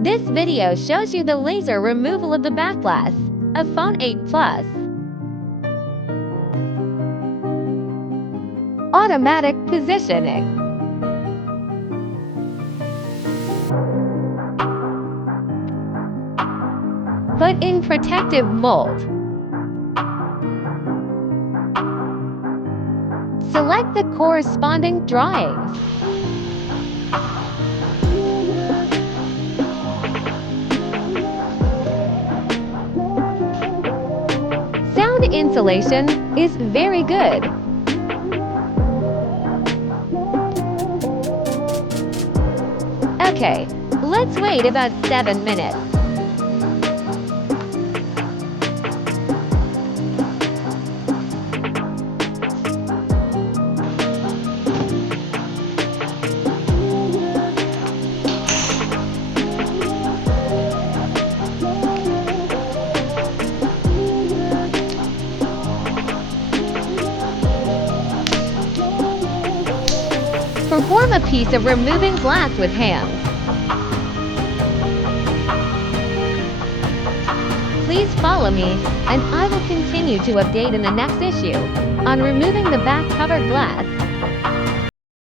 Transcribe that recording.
This video shows you the laser removal of the back glass of phone 8 Plus. Automatic positioning. Put in protective mold. Select the corresponding drawings. Sound insulation is very good. Okay, let's wait about 7 minutes. Perform a piece of removing glass with hands. Please follow me, and I will continue to update in the next issue on removing the back cover glass